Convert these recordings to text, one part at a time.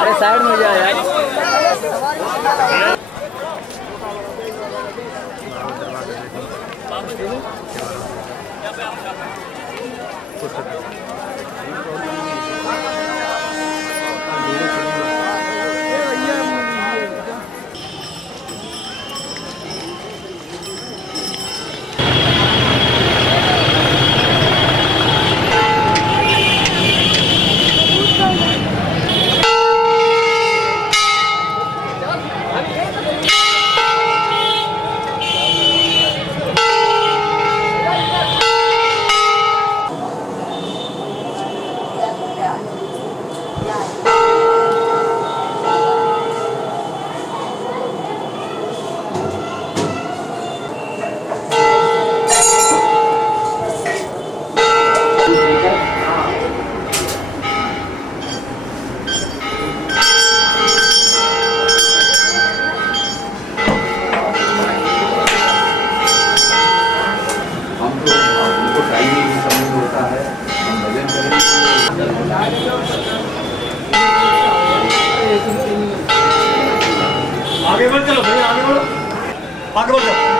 अरे साइड में जा यार। आगे बढ़ चलो भैया, आगे बढ़ो, आगे बढ़ जाओ।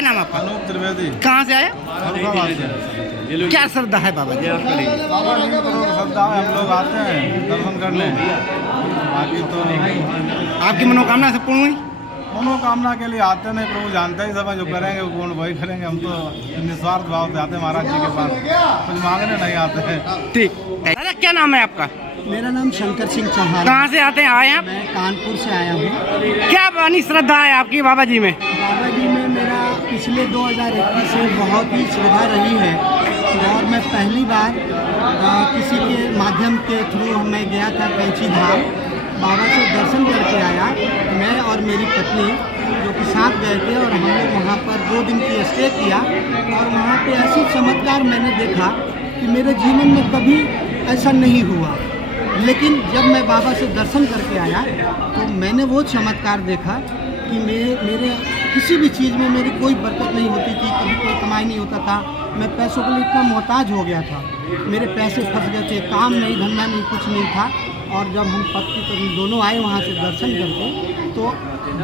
क्या नाम आपका? अनूप त्रिवेदी। कहाँ से आए? फरुखाबाद से। क्या श्रद्धा है बाबा जी? बाबा जी की प्रभु श्रद्धा है, हम लोग आते हैं दर्शन करने। बाकी तो आपकी मनोकामना सब पूर्ण हुई? मनोकामना के लिए आते नहीं, प्रभु जानते ही सब है, जो करेंगे वो कौन वही करेंगे। हम तो निस्वार्थ भाव से आते हैं महाराज जी के पास, कुछ मांगने नहीं आते हैं। ठीक। दादा क्या नाम है आपका? मेरा नाम शंकर सिंह चौहान। कहाँ से आते हैं आए हैं आप? मैं कानपुर से आया हूँ। क्या बानी श्रद्धा है आपकी बाबा जी में? बाबा जी में मेरा पिछले 2021 से बहुत ही श्रद्धा रही है और मैं पहली बार किसी के माध्यम के थ्रू मैं गया था कैंची धाम, बाबा से दर्शन करके आया। मैं और मेरी पत्नी जो कि साथ गए थे और हम लोग वहाँ पर 2 दिन की स्टे किया और वहाँ पे ऐसी चमत्कार मैंने देखा कि मेरे जीवन में कभी ऐसा नहीं हुआ। लेकिन जब मैं बाबा से दर्शन करके आया तो मैंने वो चमत्कार देखा कि मेरे किसी भी चीज़ में मेरी कोई बरकत नहीं होती थी, कभी कोई कमाई नहीं होता था। मैं पैसों के लिए इतना मोहताज हो गया था, मेरे पैसे फंस गए थे, काम नहीं, धंधा नहीं, कुछ नहीं था। और जब हम पति पत्नी दोनों आए वहाँ से दर्शन करके, तो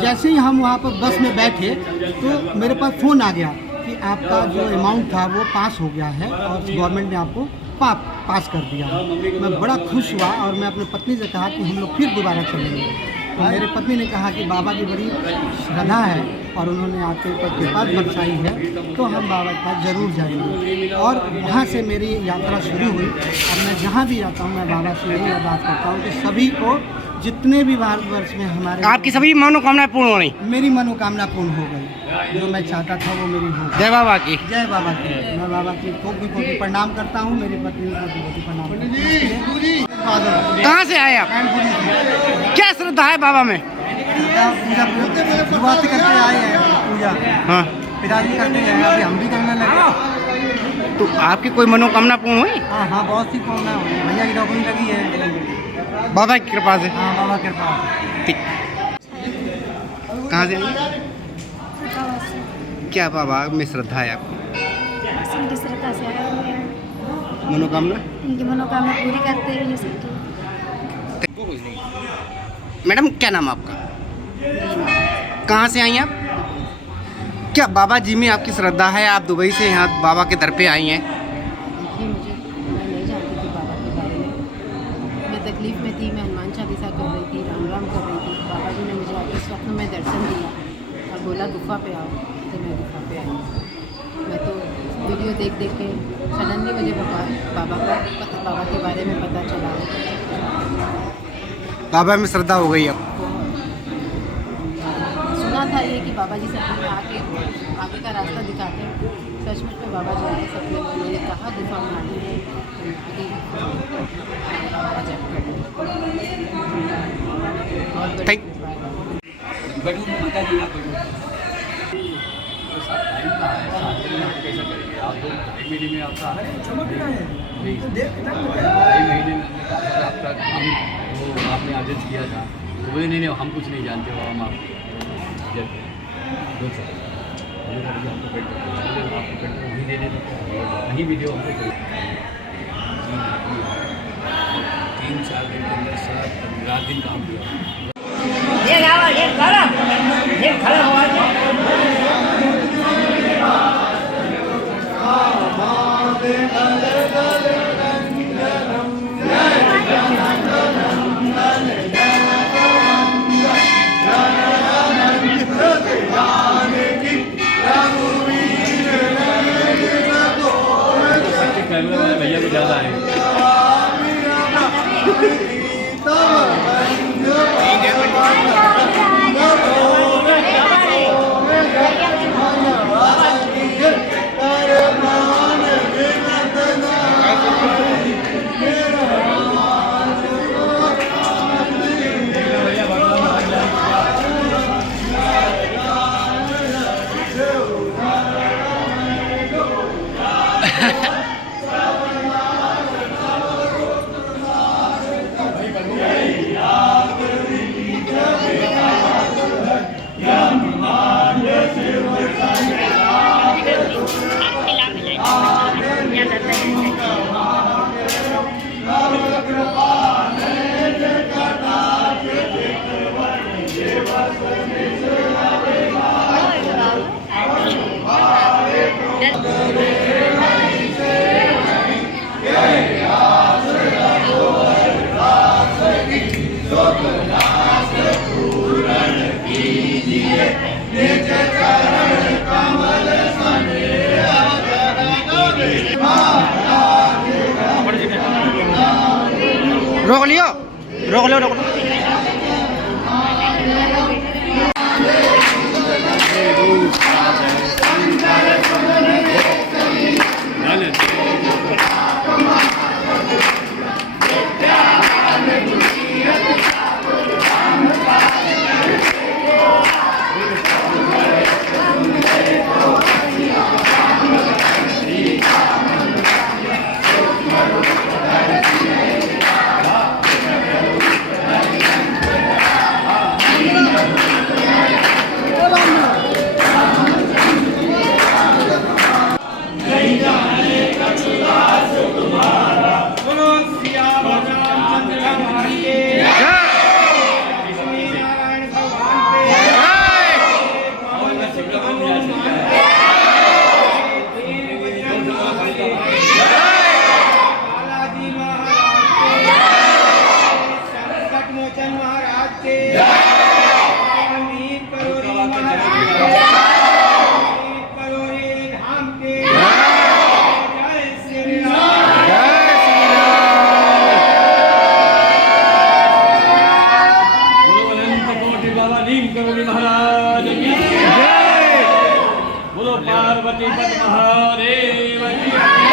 जैसे ही हम वहाँ पर बस में बैठे तो मेरे पास फ़ोन आ गया कि आपका जो अमाउंट था वो पास हो गया है और गवर्नमेंट ने आपको पास कर दिया। मैं बड़ा खुश हुआ और मैं अपनी पत्नी से कहा कि हम लोग फिर दोबारा चलेंगे। तो मेरी पत्नी ने कहा कि बाबा की बड़ी श्रद्धा है और उन्होंने आपके ऊपर कृपा बरसाई है, तो हम बाबा के पास जरूर जाएंगे। और वहाँ से मेरी यात्रा शुरू हुई। और मैं जहाँ भी जाता हूँ मैं बाबा से यही अरदास करता हूँ कि सभी को, जितने भी भारतवर्ष में हमारे, आपकी सभी मनोकामनाएं पूर्ण हो रही? मेरी मनोकामना पूर्ण हो गई, जो मैं चाहता था वो मेरी हो गई। जय बाबा की। जय बाबा की। मैं बाबा की कोटि कोटि प्रणाम करता हूँ, मेरी पत्नी को कोटि कोटि प्रणाम करता हूँ। कहाँ से आए आप? क्या श्रद्धा है बाबा में? पूजा शुरुआत करके आए हैं पूजा। हाँ, पिताजी करते हैं, अभी हम भी करने लगे। तो आपकी कोई मनोकामना पूर्ण हुई? हाँ हाँ, बहुत सी कामना हुई। भैया की नौकरी लगी है बाबा की कृपा से। हाँ, बाबा की कृपा। ठीक। कहाँ से आई? क्या बाबा में श्रद्धा है आपको? इनकी श्रद्धा से आए हुए हैं, मनोकामना? इनकी मनोकामना पूरी करते हैं ये सब। तो मैडम क्या नाम आपका? कहाँ से आई आप? क्या बाबा जी में आपकी श्रद्धा है? आप दुबई से यहाँ बाबा के दर पे आई हैं। देखिए, मैं नहीं जानती थी बाबा के बारे में। मैं तकलीफ़ में थी, मैं हनुमान चालीसा कर रही थी, राम राम कर रही थी। बाबा जी ने मुझे आके स्वप्न में दर्शन दिया और बोला गुफा पे आओ, तो मैं गुफा पे आई। मैं तो वीडियो देख देख के सडनली मुझे बाबा के बारे में पता चला। बाबा में श्रद्धा हो गई अब? सुना था ये कि बाबा जी सपने में आगे का रास्ता दिखाते हैं। सचमुच में बाबा जी आए सपने में, उन्होंने कहा गुफा में आने में, बाबा जब थैंक। आपने आदेश किया था तो बोले नहीं हम कुछ नहीं जानते हो, हम आपको हमको पेट आपको पेट वहीं दे देते वहीं भी दो हमको 3-4 दिन के अंदर 7 दिन काम किया। भैया को ज़्यादा है। रोक लियो, रोक लो, रोक लो। पार्वती महादेव की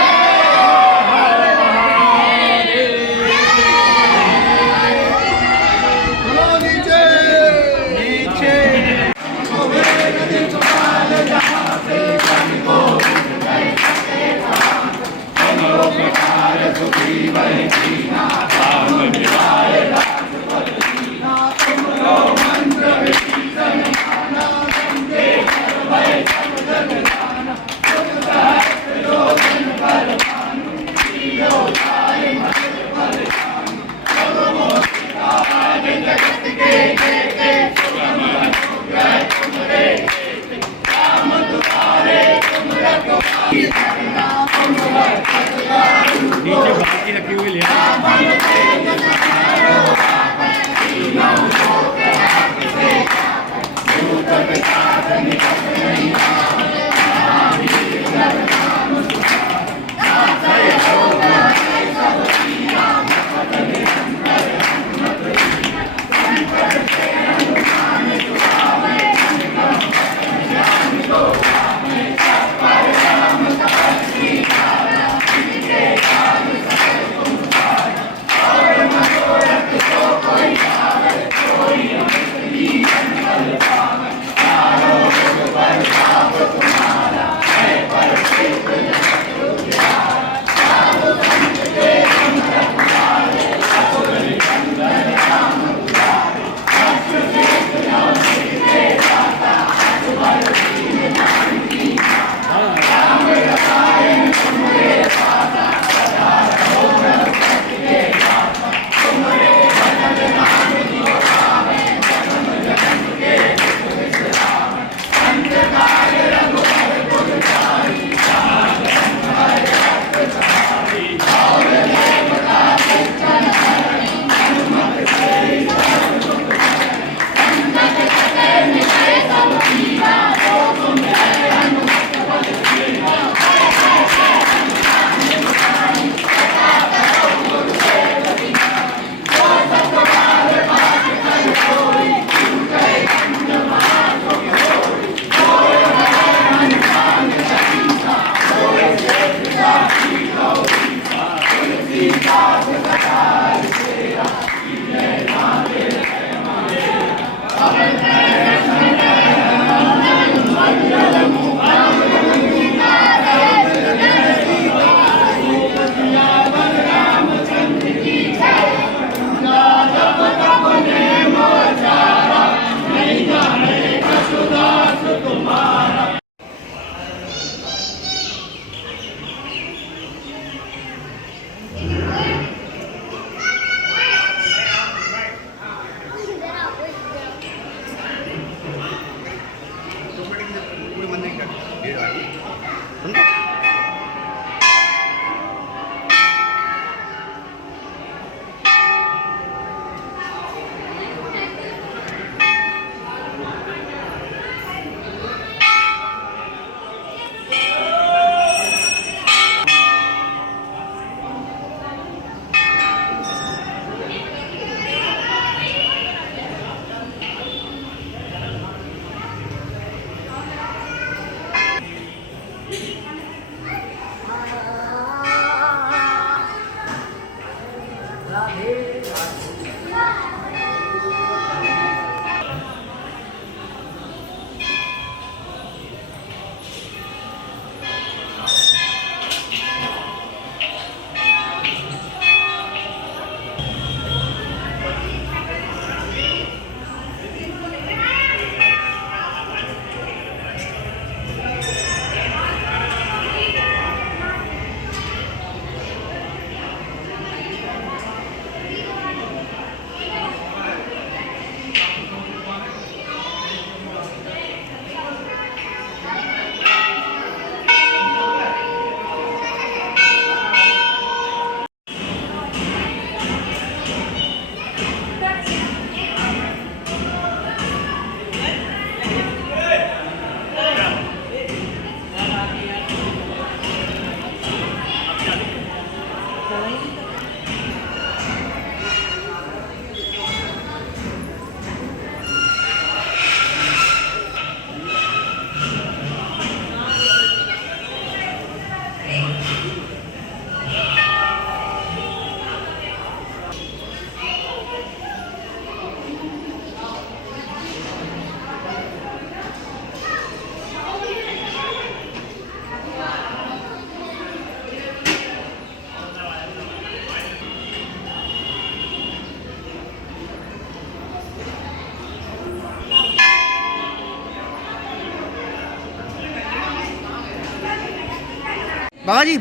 बाबा जी,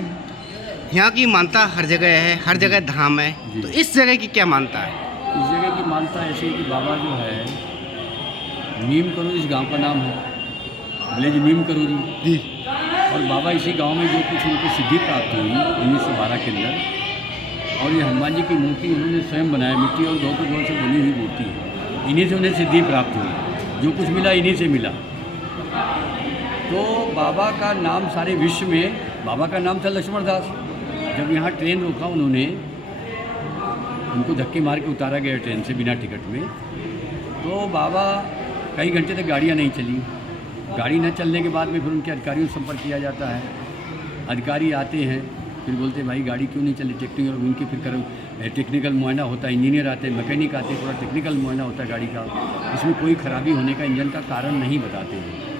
यहाँ की मानता हर जगह है, हर जगह धाम है, जी। तो इस जगह की क्या मानता है? इस जगह की मानता ऐसी है कि बाबा जो है नीम करोरी इस गांव का नाम है, विलेज नीम करोरी जी। और बाबा इसी गांव में जो कुछ उनको सिद्धि प्राप्त हुई 1912 के अंदर, और ये हनुमान जी की मूर्ति उन्होंने स्वयं बनाया, मिट्टी और गौ के गोबर से बनी हुई मूर्ति है। इन्हीं से उन्हें सिद्धि प्राप्त हुई, जो कुछ मिला इन्हीं से मिला। तो बाबा का नाम सारे विश्व में, बाबा का नाम था लक्ष्मण दास। जब यहाँ ट्रेन रोका उन्होंने, उनको धक्के मार के उतारा गया ट्रेन से बिना टिकट में, तो बाबा कई घंटे तक गाड़ियाँ नहीं चली। गाड़ी न चलने के बाद में फिर उनके अधिकारियों से संपर्क किया जाता है। अधिकारी आते हैं, फिर बोलते हैं भाई गाड़ी क्यों नहीं चली, टेक्निकल उनके फिर टेक्निकल मुआयना होता है, इंजीनियर आते हैं, मैकेनिक आते हैं, पूरा टेक्निकल मुआयना होता है गाड़ी का, इसमें कोई खराबी होने का इंजन का कारण नहीं बताते हैं।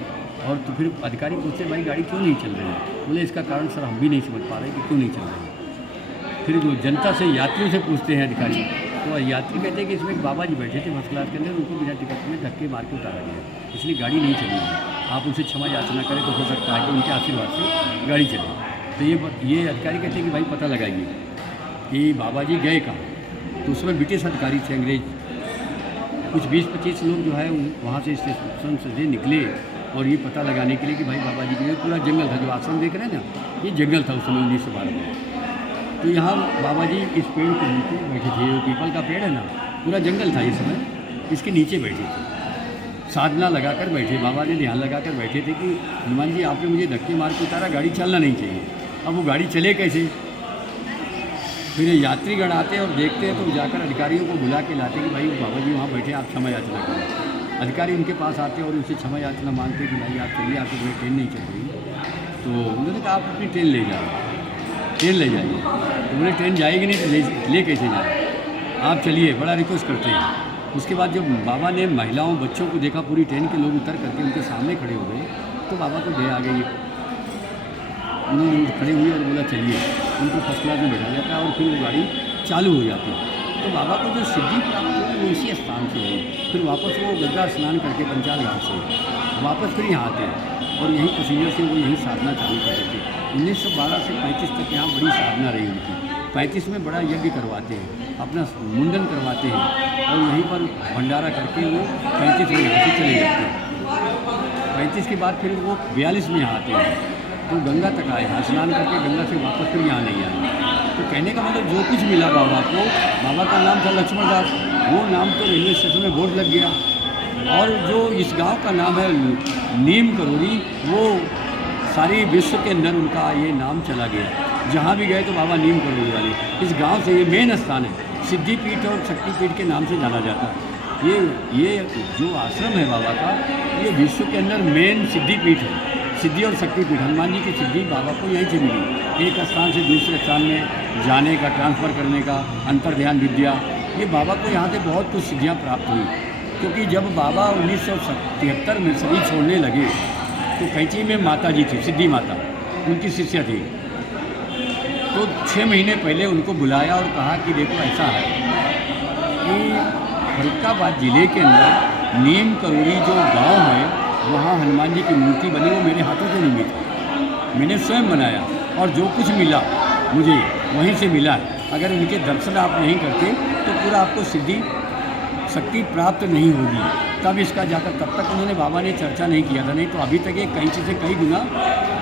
और तो फिर अधिकारी पूछते भाई गाड़ी क्यों नहीं चल रही है, बोले इसका कारण सर हम भी नहीं समझ पा रहे कि क्यों नहीं चल रही है। फिर वो जनता से, यात्रियों से पूछते हैं अधिकारी, तो यात्री कहते हैं कि इसमें एक बाबा जी बैठे थे फर्स्ट क्लास के अंदर, उनको बिना टिकट में धक्के मार के उतारा गया, इसलिए गाड़ी नहीं चली है। आप उनसे क्षमा याचना करें तो हो सकता है कि उनके आशीर्वाद से गाड़ी चले। तो ये अधिकारी कहते हैं कि भाई पता लगाइए कि बाबा जी गए कहाँ। तो उसमें ब्रिटिश अधिकारी थे, अंग्रेज, कुछ 20-25 लोग जो है वहाँ से स्टेशन से निकले और ये पता लगाने के लिए कि भाई बाबा जी के पूरा जंगल था, जो आश्रम देख रहे हैं ना, ये जंगल था उस समय 1912 में। तो यहाँ बाबा जी इस पेड़ के नीचे बैठे थे, वो पीपल का पेड़ है ना, पूरा जंगल था इस समय, इसके नीचे बैठे थे, साधना लगाकर बैठे। बाबा ने ध्यान लगाकर बैठे थे कि हनुमान जी आपने मुझे धक्के मार के उतारा, गाड़ी चलना नहीं चाहिए। अब वो गाड़ी चले कैसे? फिर यात्रीगण आते हैं और देखते हैं, तो जाकर अधिकारियों को बुला के लाते कि भाई बाबा जी वहाँ बैठे, आप क्षमा याचना करें। अधिकारी उनके पास आते हैं और उनसे क्षमा याचना मांगते कि भाई आप चलिए, आपकी कोई ट्रेन नहीं चल रही। तो उन्होंने कहा आप अपनी ट्रेन ले जाओ, ट्रेन ले जाइए। तो बोले ट्रेन जाएगी नहीं तो ले कैसे जाए, आप चलिए, बड़ा रिक्वेस्ट करते हैं। उसके बाद जब बाबा ने महिलाओं बच्चों को देखा, पूरी ट्रेन के लोग उतर करके उनके सामने खड़े हो गए, तो बाबा को दे आ गई। उन्होंने खड़े हुए और बोला चलिए, उनको फर्स्ट क्लास में बैठा जाता है और फिर वो गाड़ी चालू हो जाती है। तो बाबा को जो सिद्धि प्राप्त हुई वो इसी स्थान से हुई। फिर वापस वो गंगा स्नान करके पंचाल घाट से वापस फिर यहाँ आते हैं और यहीं पैसेंजर से वो यहीं साधना चालू कर देते हैं। 1912 से 35 तक यहाँ बड़ी साधना रही उनकी। 35 में बड़ा यज्ञ करवाते हैं, अपना मुंडन करवाते हैं और यहीं पर भंडारा करके वो 35 में यहाँ से चले जाते हैं। 35 के बाद फिर वो 42 में यहाँ आते हैं, तो गंगा तक आए, स्नान करके गंगा से वापस फिर यहाँ नहीं आए। तो कहने का मतलब जो कुछ मिला बाबा को, बाबा का नाम था लक्ष्मण दास, वो नाम तो रेलवे स्टेशन में बोर्ड लग गया। और जो इस गांव का नाम है नीम करोरी, वो सारी विश्व के अंदर उनका ये नाम चला गया। जहाँ भी गए तो बाबा नीम करोरी वाले, इस गांव से ये मेन स्थान है, सिद्धिपीठ और शक्तिपीठ के नाम से जाना जाता है। ये जो आश्रम है बाबा का, ये विश्व के अंदर मेन सिद्धिपीठ है, सिद्धि और शक्तिपीठ। हनुमान जी की सिद्धि बाबा को यहीं से मिली, एक स्थान से दूसरे स्थान में जाने का, ट्रांसफ़र करने का, अंतर ध्यान विद्या, ये बाबा को यहाँ से बहुत कुछ सिद्धियाँ प्राप्त हुई। क्योंकि जब बाबा 1973 में शरीर छोड़ने लगे तो कैंची में माता जी थी, सिद्धि माता, उनकी शिष्या थी। तो 6 महीने पहले उनको बुलाया और कहा कि देखो ऐसा है कि फरुखाबाद ज़िले के अंदर नीम करोरी जो गांव है, वहाँ हनुमान जी की मूर्ति बनी, वो मेरे हाथों से निर्मित है, मैंने स्वयं बनाया और जो कुछ मिला मुझे वहीं से मिला है। अगर उनके दर्शन आप नहीं करते तो पूरा आपको सिद्धि शक्ति प्राप्त नहीं होगी। तब इसका जाकर, तब तक उन्होंने बाबा ने चर्चा नहीं किया था, नहीं तो अभी तक ये कैंची से कई गुना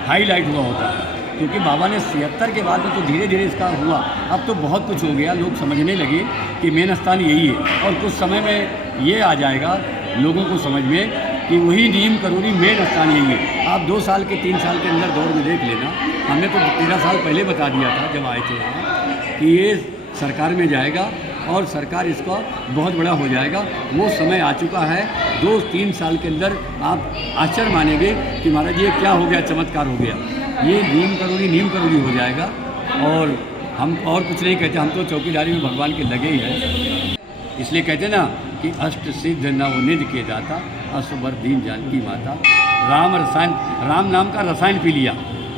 हाईलाइट हुआ होता है। क्योंकि बाबा ने 76 के बाद में तो धीरे धीरे इसका हुआ, अब तो बहुत कुछ हो गया, लोग समझने लगे कि मेन स्थान यही है। और कुछ समय में ये आ जाएगा लोगों को समझ में कि वही नीम करोरी मेन स्थान यही है। आप 2 साल के 3 साल के अंदर दौर में देख लेना, हमने तो 13 साल पहले बता दिया था जब आए थे यहाँ कि ये सरकार में जाएगा और सरकार इसका बहुत बड़ा हो जाएगा। वो समय आ चुका है, 2-3 साल के अंदर आप आश्चर्य मानेंगे कि महाराज ये क्या हो गया, चमत्कार हो गया, ये नीम करोरी हो जाएगा। और हम और कुछ नहीं कहते, हम तो चौकीदारी में भगवान के लगे ही हैं। इसलिए कहते ना कि अष्ट सिद्ध नवनिधि के दाता, असबर दीन जानकी माता। राम नाम का रसायन पी लिया।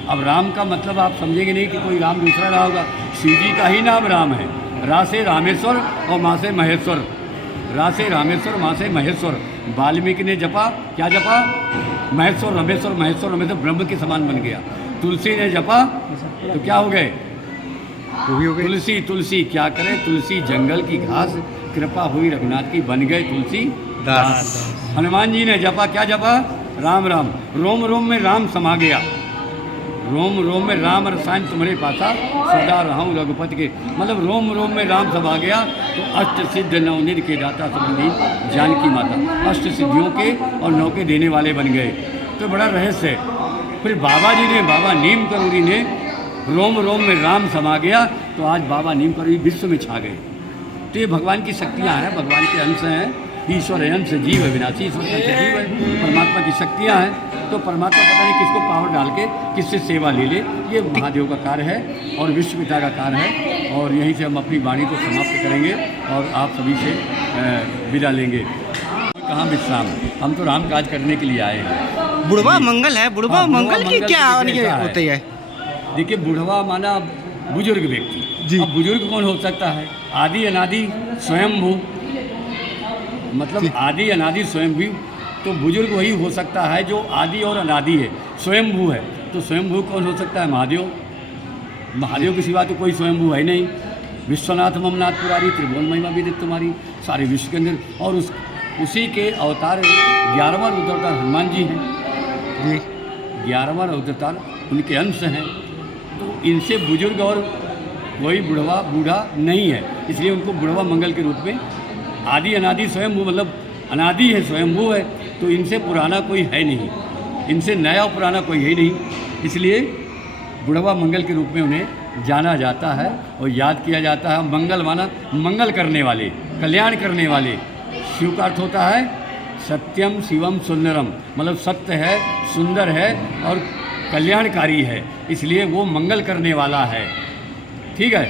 अब राम का मतलब आप समझेंगे नहीं कि कोई राम दूसरा रहा होगा, शिव जी का ही नाम राम है। रा से रामेश्वर और माँ से महेश्वर, रा से रामेश्वर, माँ से महेश्वर। वाल्मीकि ने जपा, क्या जपा? महेश्वर रमेश्वर, महेश्वर रमेश्वर, ब्रह्म के समान बन गया। तुलसी ने जपा तो क्या हो गए? वो भी हो गई। तुलसी तुलसी क्या करे, तुलसी जंगल की घास, कृपा हुई रघुनाथ की, बन गए तुलसी दास। हनुमान जी ने जपा, क्या जपा? राम राम। रोम रोम में राम समा गया, रोम रोम में राम रसायन तुम्हारे पासा, सदा रहूं रघुपति के, मतलब रोम रोम में राम समा गया। तो अष्ट सिद्ध नवनिधि के दाता सबरी जानकी माता, अष्ट सिद्धियों के और 9 के देने वाले बन गए। तो बड़ा रहस्य है। फिर बाबा जी ने, बाबा नीम करोड़ी ने, रोम रोम में राम समा गया, तो आज बाबा नीम करोड़ी विश्व में छा गए। तो ये भगवान की शक्तियाँ हैं, भगवान के अंश हैं। ईश्वर अंश जीव है, विनाशी ईश्वर का जीव है, परमात्मा की शक्तियाँ हैं। तो परमात्मा पता नहीं किसको पावर डाल के किससे सेवा ले ले, ये महादेव का कार्य है और विश्व पिता का कार्य है। और यहीं से हम अपनी वाणी को समाप्त करेंगे और आप सभी से विदा लेंगे। कहाँ विश्राम, हम तो राम काज करने के लिए आए हैं। बुढ़वा मंगल है, बुढ़वा हाँ, मंगल की मंगल क्या की कैसा है? होती है? देखिए, बुढ़वा माना बुजुर्ग व्यक्ति जी। अब बुजुर्ग कौन हो सकता है? आदि अनादि स्वयंभू, मतलब आदि अनादि स्वयंभू। तो बुजुर्ग वही हो सकता है जो आदि और अनादि है, स्वयंभू है। तो स्वयंभू कौन हो सकता है? महादेव। महादेव के सिवा तो कोई स्वयंभू है नहीं। विश्वनाथ ममनाथ पुरारी, त्रिभुवन महिमा विदित तुम्हारी, सारे विश्व के अंदर। और उसी के अवतार 11वां अवतार हनुमान जी हैं जी, 11वां अवतार उनके अंश हैं। तो इनसे बुजुर्ग और वही बुढ़वा बूढ़ा नहीं है, इसलिए उनको बुढ़वा मंगल के रूप में। आदि अनादि स्वयंभू, मतलब अनादि है, स्वयंभू है। तो इनसे पुराना कोई है नहीं, इनसे नया और पुराना कोई है नहीं, इसलिए बुढ़वा मंगल के रूप में उन्हें जाना जाता है और याद किया जाता है। मंगल माना मंगल करने वाले, कल्याण करने वाले। शिव का अर्थ होता है सत्यम शिवम सुंदरम, मतलब सत्य है, सुंदर है और कल्याणकारी है, इसलिए वो मंगल करने वाला है। ठीक है।